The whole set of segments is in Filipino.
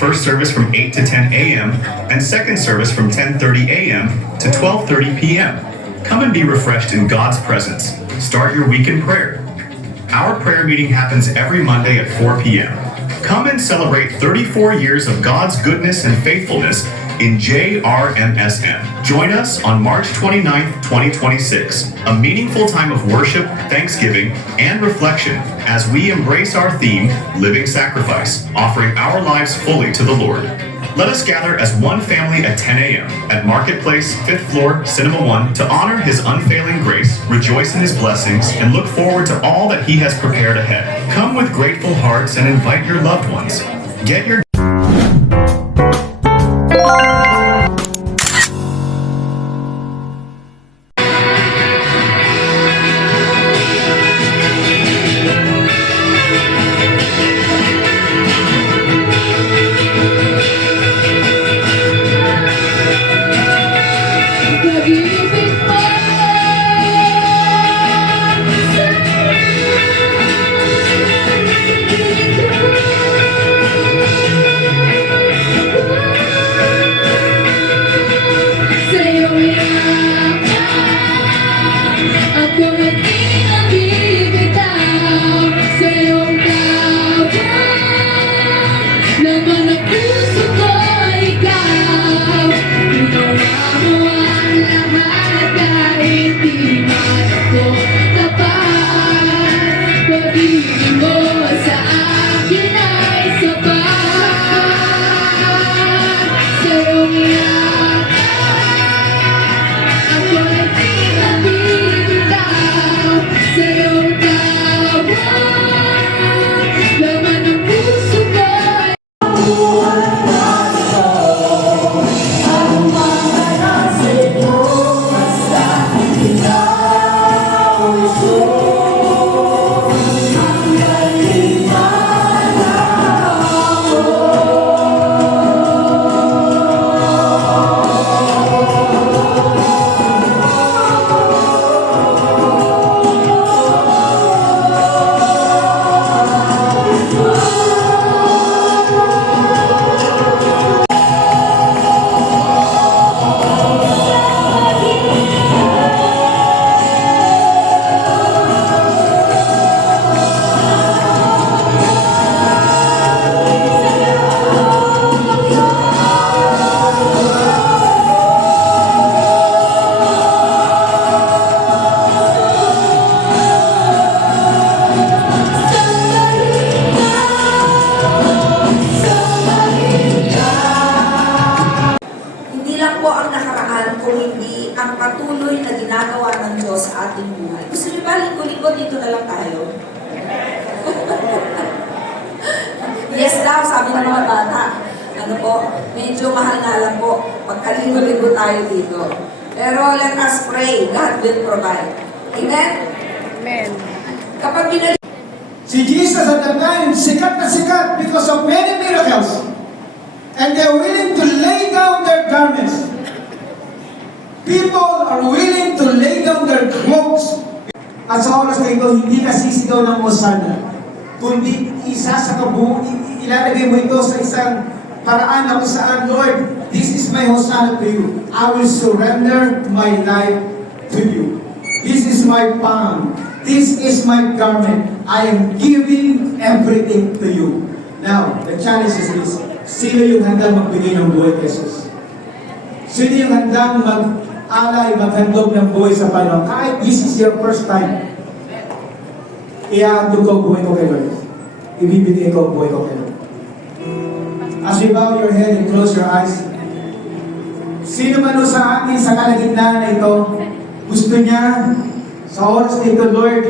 First service from 8 to 10 a.m. and second service from 10:30 a.m. to 12:30 p.m. Come and be refreshed in God's presence. Start your week in prayer. Our prayer meeting happens every Monday at 4 p.m. Come and celebrate 34 years of God's goodness and faithfulness in JRMSM. Join us on March 29th, 2026, a meaningful time of worship, thanksgiving, and reflection as we embrace our theme, Living Sacrifice, offering our lives fully to the Lord. Let us gather as one family at 10 a.m. at Marketplace, 5th floor, Cinema 1, to honor His unfailing grace, rejoice in His blessings, and look forward to all that He has prepared ahead. Come with grateful hearts and invite your loved ones. Get your ang patuloy na ginagawa ng Diyos sa ating buhay. Gusto niyo ba linggo-linggo dito na lang tayo? Yes daw, sabi ng mga bata. Ano po, medyo mahal nga lang po pagkalinggo-linggo tayo dito. Pero let us pray, God will provide. Amen? Amen. Kapag si Jesus at the time, sikat na sikat because of many miracles. And they're willing to lay down their garments. People are willing to lay down their clothes. At sa oras na ito, hindi ka sisigaw ng Hosanna, kundi isa sa kabuo, ilalagay mo ito sa isang paraan na kung saan, Lord, this is my Hosanna to you. I will surrender my life to you. This is my palm. This is my garment. I am giving everything to you. Now, the challenge is this. Sino yung handang magbigay ng buhay kay Jesus? Sino yung handang mag-alay, maghandog ng buhay sa Panginoon? Kahit this is your first time, ihahandog ko ang buhay ko kay Lord. Ibibigay ko ang buhay ko kay Lord. As you bow your head and close your eyes, sino man o sa atin sa kalagitnaan na ito, gusto niya, sa oras na ito, Lord,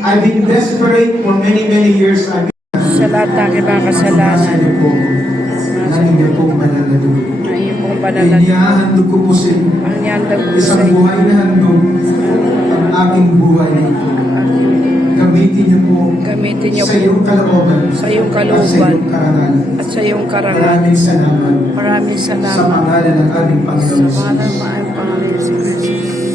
I've been desperate for many, many years. Sa lahat ng aking mga kasalanan, Ang inyo pong mananalunan. ang iyong pong pananalig, Inihahandog ko po sa inyo. ang niyandag ko sa Isang iyo, buhay na handog ang aking buhay na ito. Gamitin niyo po gamitin niyo sa po iyong kalooban sa iyong at sa kalooban iyong karangalan. at sa iyong karangalan. Maraming salamat Maraming sa salamat pangalan ng aming sa Panginoon Jesus. pangalan ng aming Panginoon sa Kristo.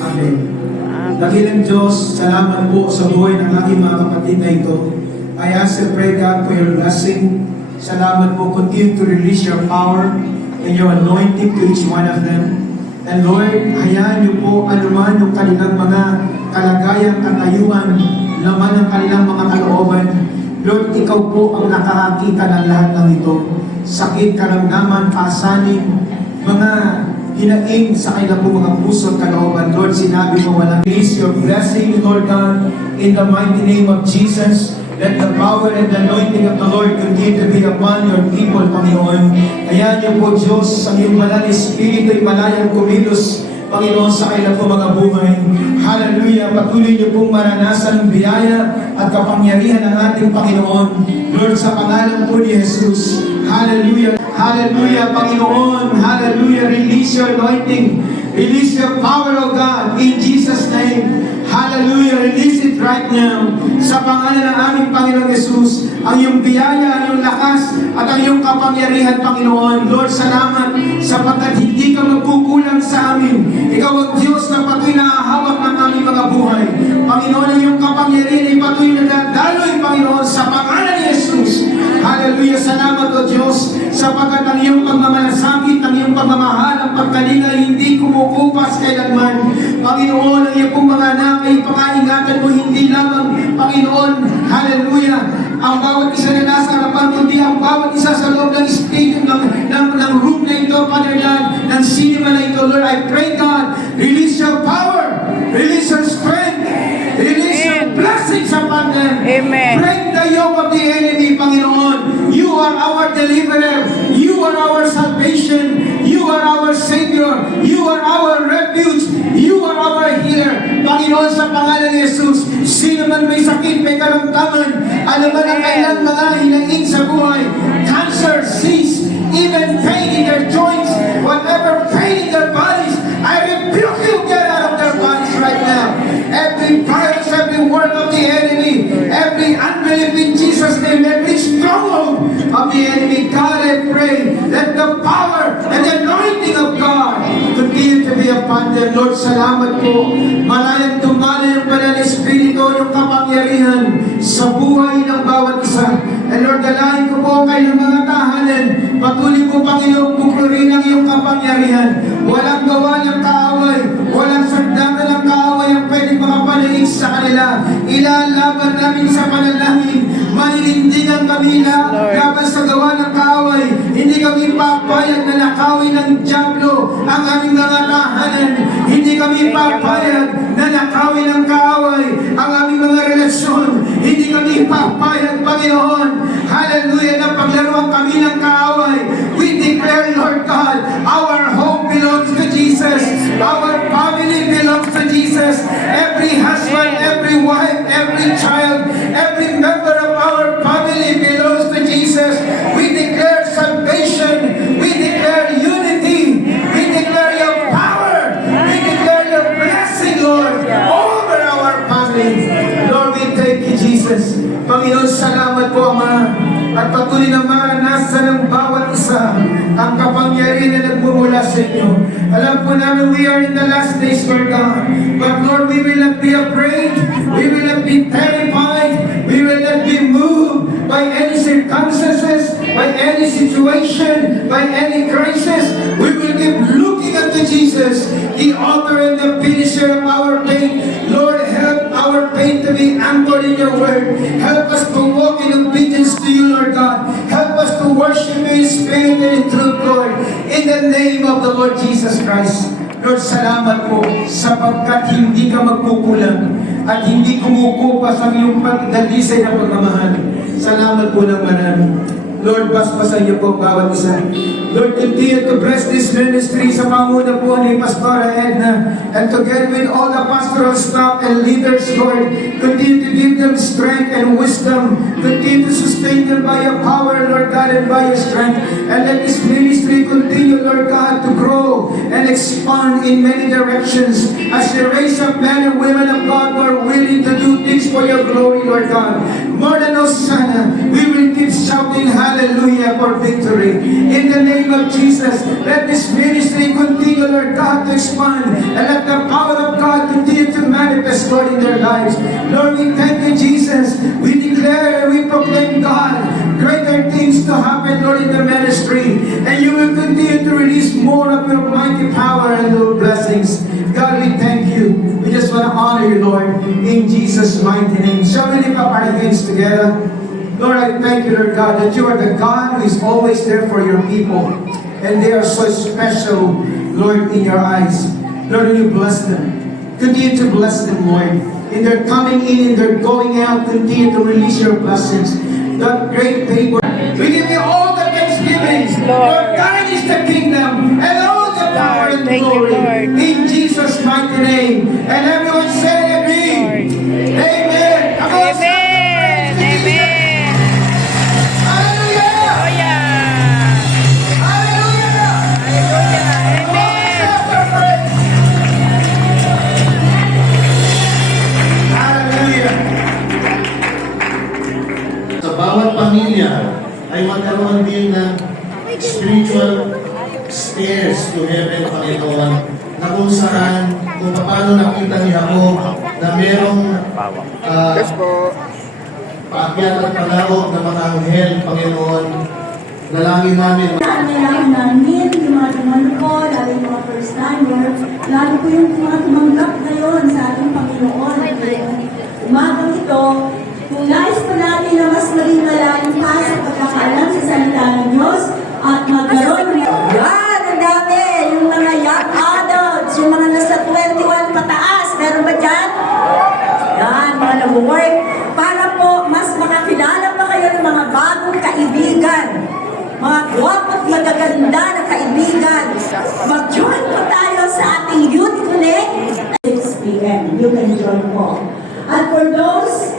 Amen. Amen. Dakilang Diyos, salamat po sa buhay ng aking mga kapatid na ito. I ask and pray God for your blessing Salamat po. Continue to release your power and your anointing to each one of them. And Lord, hayaan niyo po anuman yung kanilang mga kalagayan, katayuan, laman ng kanilang mga kalooban. Lord, ikaw po ang nakakakita ng lahat ng ito. Sakit, karamdaman, pasanin, mga hinaing sa kanilang po mga puso at kalooban. Lord, sinabi mo walang release your blessing, Lord God, in the mighty name of Jesus. Let the power and the anointing of the Lord continue to be upon your people, Panginoon. Hayaan niyo po, Diyos, ang iyong banal na Espiritu ay malayang kumilos, Panginoon, sa kanilang po mga buhay. Hallelujah! Patuloy niyo pong maranasan ang biyaya at kapangyarihan ng ating Panginoon. Lord, sa pangalan po ni Jesus. Hallelujah! Hallelujah, Panginoon! Hallelujah! Release your anointing. Release your power, O God, in Jesus' name. Hallelujah! Release it right now. Sa pangalan ng aming Panginoon Jesus, ang iyong biyaya, ang iyong lakas, at ang iyong kapangyarihan, Panginoon. Lord, salamat sapagkat hindi ka magkukulang sa amin. Ikaw ang Diyos na patuloy na hawak ng aming mga buhay. Panginoon, ang iyong kapangyarihan ay patuloy na dadaloy, Panginoon, sa pangalan ni Jesus. Hallelujah! Salamat, O Diyos, sapagkat ang iyong pagmamalasakit, ang iyong pagmamahal, ang pagkalinga hindi kumukupas kailanman. Panginoon, ang iyong mga anak ay pangaingatan mo hindi lamang, Panginoon, hallelujah, ang bawat isa na nasa harapan, kundi ang bawat isa sa loob ng stadium, ng room na ito, Father God, ng cinema na ito, Lord, I pray, God, release your power, release your strength, release your blessings upon them. Amen. Break the yoke of the enemy, Panginoon. You are our deliverer. You are our salvation. You are our Savior. You are our refuge. You are our healer. Panginoon, sa pangalan ni Jesus, sino man may sakit, may karamdaman, alam man ang kailang mga hinaing sa buhay, cancer, cyst, even pain in their joints, whatever pain in their bodies, I rebuke you, get out of their bodies right now. Every virus, every work of the enemy, every unbelief in Jesus' name, every stronghold of the enemy, God, I pray, let the power and the anointing of God continue to be upon them. Lord, salamat po. Malayang tumala yung banal na Espiritu, yung kapangyarihan sa buhay ng bawat isa. And Lord, dalahin ko po kayo ng mga tahanan. Patuloy po, Panginoon, buklurin ang iyong kapangyarihan. Walang gawa ng kaaway, walang sagdanan ng kaaway ang pwedeng makapanalig sa kanila. Ilalaban namin sa panalangin. Maninindigan kami laban sa gawa ng kaaway. Hindi kami papayag na nakawin ng Diablo ang aming mga tahanan. Hindi kami papayag na nakawin ng kaaway ang aming mga relasyon. Hindi kami papayag, Panginoon, hallelujah, na paglaruan kami ng kaaway. We declare, Lord God, our home belongs to Jesus. Our family belongs to Jesus. Every husband, every wife, every child, every member of our family belongs to Jesus. We declare salvation. We declare unity. We declare your power. We declare your blessing, Lord, over our family. Lord, we thank you, Jesus. Panginoon, salamat po, Ama. At patuloy na maranasan ng bawat isa ang kapangyarihan na nagmumula sa inyo. Alam po namin we are in the last days, Lord God. But Lord, we will not be afraid. We will not be terrified. We will not be moved by any circumstances, by any situation, by any crisis. We will keep looking unto Jesus, the author and the finisher of our faith. Lord, help our faith to be anchored in your word. Help us to walk in obedience to you, Lord God. Help us to worship you in spirit and in truth, Lord. In the name of the Lord Jesus Christ. Lord, salamat po sapagkat hindi ka magkukulang at hindi kumukupas ang iyong pagdalisay na pagmamahal. Salamat po ng marami. Lord, basbasan niyo po bawat isa. Lord, continue to bless this ministry sa panguna po ni Pastora Edna and together with all the pastoral staff and leaders, Lord, continue to give them strength and wisdom. Continue to sustain them by your power, Lord God, and by your strength. And let this ministry continue, Lord God, to grow and expand in many directions as you raise up men and women of God who are willing to do things for your glory, Lord God. More than Hosanna, we will keep shouting hallelujah for victory. In the name of Jesus, let this ministry continue, Lord God, to expand and let the power of God continue to manifest, Lord, in their lives. Lord, we thank you, Jesus. We declare and we proclaim, God, greater things to happen, Lord, in the ministry. And you will continue to release more of your mighty power and your blessings. God, we thank you. We just want to honor you, Lord, in Jesus' mighty name. Shall we lift up our hands together? Lord, I thank you, Lord God, that you are the God who is always there for your people. And they are so special, Lord, in your eyes. Lord, you bless them. Continue to bless them, Lord. In their coming in, in their going out, continue to release your blessings. That great favor. We give you all the thanksgiving. Lord, thine is the kingdom and all the power and Thank you, glory. Lord. In Jesus' mighty name. And everyone say agree. Amen. Come on, Amen. Amen. Hallelujah. Oh, yeah. Hallelujah. Hallelujah. Amen. Hallelujah. Sa bawat pamilya ay magkaroon din ng spiritual stairs to heaven, Panginoon, na kung saan, kung paano nakita ni Jacob na merong paakyat at palaok na mga anghel, Panginoon, nalangin namin. Kailangan namin, yung mga tumano ko, lalo yung mga first timer, lalo po yung mga tumanggap ngayon sa ating Panginoon. Umagang ito, kung nais pa natin na mas maging malalim pa sa pagkakalam sa salita ng Diyos at magkaroon ng... Yan, ang dami. Yung mga young adults, yung mga nasa 21 pataas. Meron ba dyan? Yan, mga nag-work. Para po, mas makakilala pa kayo ng mga bagong kaibigan. Mga guwapo at magaganda na kaibigan. Mag-join po tayo sa ating Youth Connect. 6 p.m. You can join po. At for those,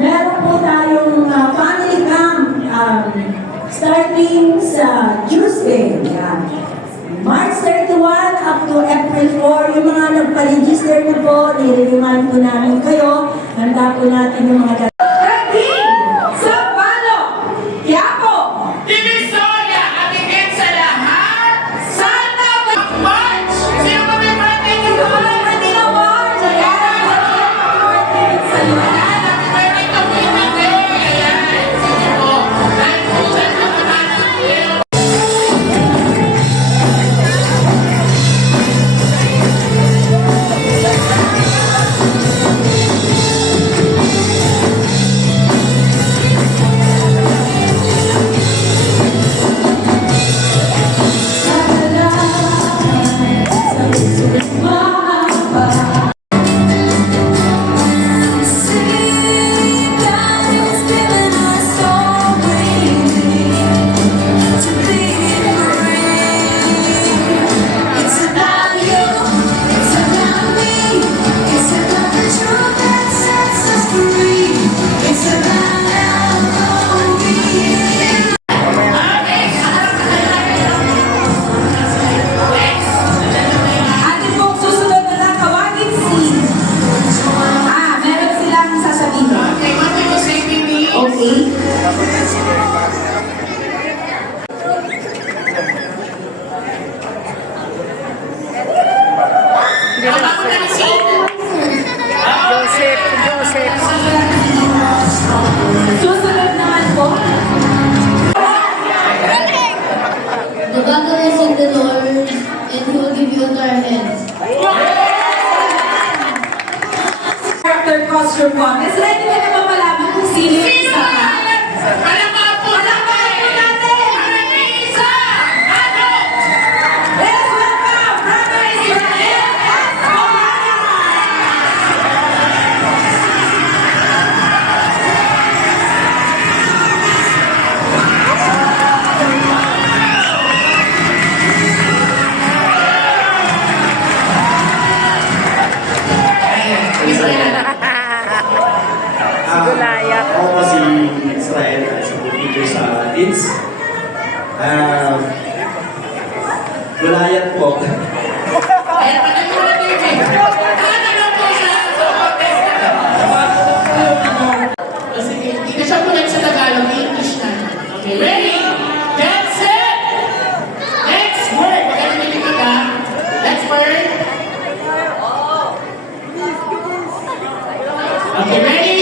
meron po tayong family camp starting sa Tuesday. March 31 up to April 4. Yung mga nagpa-register na po, nire-remind po namin kayo. Handa po natin yung mga Sampalo, Quiapo, Divisoria at higit sa lahat, sana mag-march! Sino ba may birthday niyo ba? Birthday Awards! Happy birthday to Women Day! Ayan, sige po. Dahil po sa mga natin. It's about you, it's about me, it's about the truth that sets us free. It's about L-O-V-E. Atin pong susunod na lang tawagin si... meron silang sasabihin. Okay, what will you say, baby? Okay. Ang ako na si Joseph. Joseph. Susunod naman po. The battle is in the Lord, and He will give you entire hands. Character costume contest. Ready ka na ba malaman kung sino yung isa ka? Palama po natin! Isa! Ano? Let's welcome Brother Israel Escobar! Si Gulayat. Ako po si Israel, sa teacher sa Leeds. Gulayat po. Ayan, pagkat mo na, baby. Ano na po sa contest na? Sige, hindi na siya kulit sa Tagalog, English na. Okay, ready? Get set! Next word! Pagkat ka ba? Next word. Okay, ready?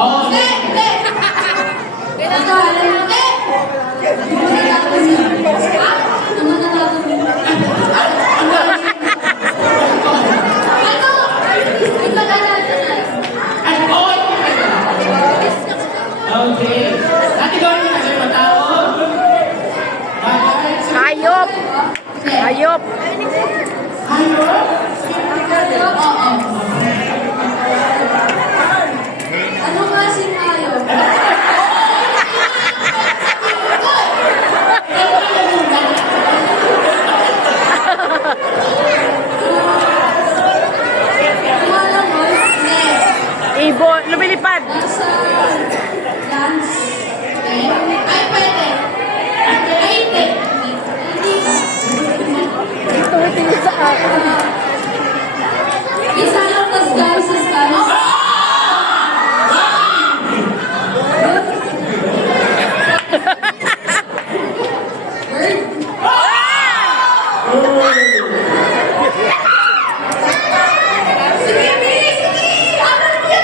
Oh, Hayop. Hayop? Oo. Ano nga si Mayo? Malamon, next. Ibon. Lumilipad. Nasa dance. Ay, pwede. Ay, hindi. Tumitingin sa akin. Isa lang tas guys, is guys.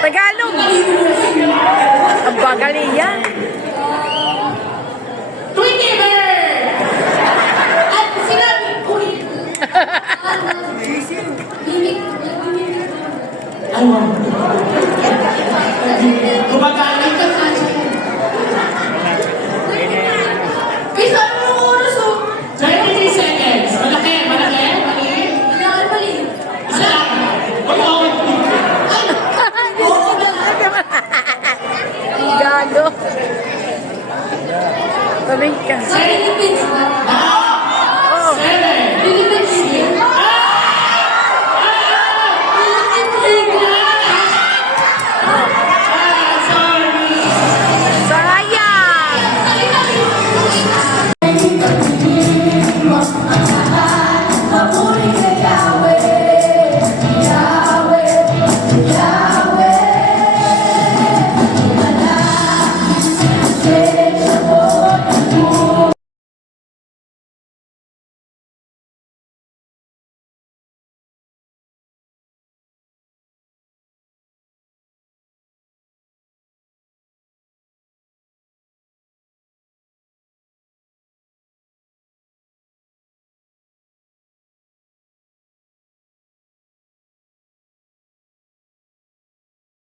Tagalog. Ang bagal niya. Tweety Bird! At sinabi, uy. Mimik. Ay, wow. Gumagamit ka sa Bisa mo ng oras oh. 23 seconds. Malaki, malaki, maliit. Kailangan mali. Isa lang. Oo. Gago. Tabing ka. Sa Philippines ba? Oh. 7, Philippines